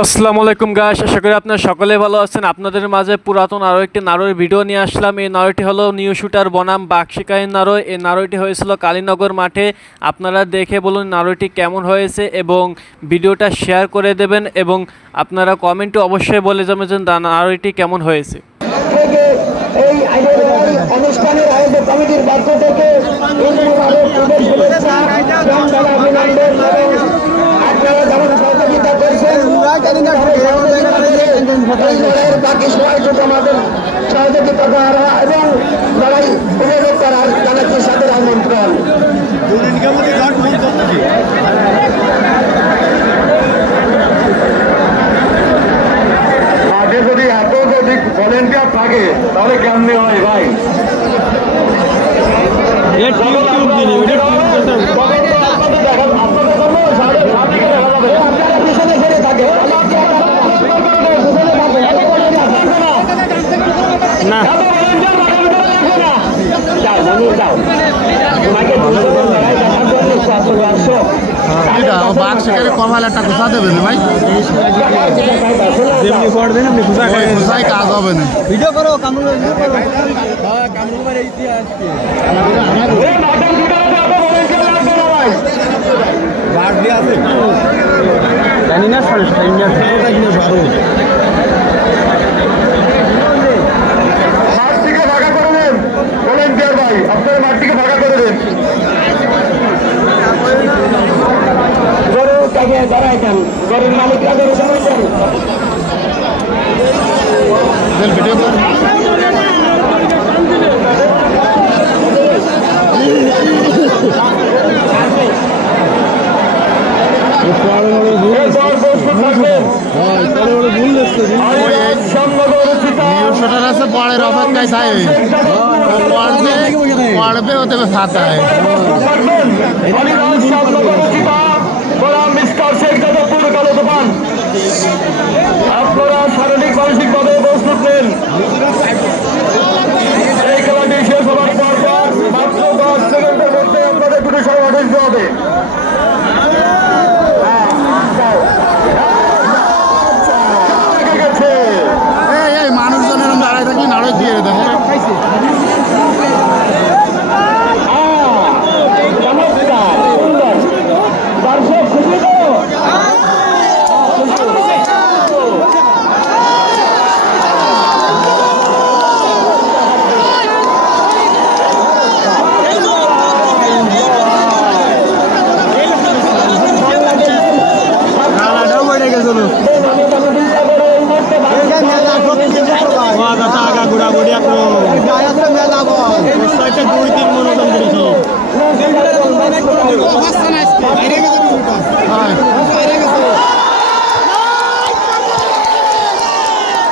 আসসালামু আলাইকুম গাইস, আশা করি আপনারা সকলে ভালো আছেন। আপনাদের মাঝে পুরাতন আরও একটি নারয়ের ভিডিও নিয়ে আসলাম। এই নারয়টি হলো নিউ শুটার বনাম বাকশিকাইন নারয়। এই নারয়টি হয়েছিল কালীনগর মাঠে। আপনারা দেখে বলুন নারয়টি কেমন হয়েছে এবং ভিডিওটা শেয়ার করে দেবেন এবং আপনারা কমেন্টে অবশ্যই বলে যাবেন যে নারয়টি কেমন হয়েছে। এই অনুষ্ঠানের আয়োজক কমিটির পক্ষ থেকে আপনারা যেমন সহযোগিতা করছেন বাকি সবাইকে আমাদের সহযোগিতা করা এবং লড়াই উপভোগ করার জানাচ্ছি সাথে আমন্ত্রণ। আগে যদি এত যদি ভলেন্টিয়ার থাকে তাহলে কেমনি হয় ভাই? পিছনে ফিরে থাকে না বাঘ সেখানে কমাল একটা ঘুষা দেবে না ভাই, ঘুষায় কাজ হবে না। ভিডিও করো কামরুল, ভিডিও করো। জানি না ভালো মাঠ থেকে ভাগা করে দেন ভলেন্টিয়ার ভাই, আপনার মাঠ থেকে ভাগা করে দেন। গরু তাকে দাঁড়াইছেন, গরুর মালিকরা গরু দাঁড়াইছেন। ভিডিও কর। পরের অপেক্ষায় থাকে, পড়বে ওতে খাতা হয়। আপনারা শারীরিক মানসিকভাবে প্রস্তুত নেন। এই খেলাটি শেষ হওয়ার পর মাত্র 10 সেকেন্ডের মধ্যে আপনাদের দুটো সমাবেশ হবে। এই মানুষজনের দাঁড়ায় থাকি নাড়ে দিয়ে দেখো। দর্শক খুশি তো? ঘোরাঘুরি এখন 2-3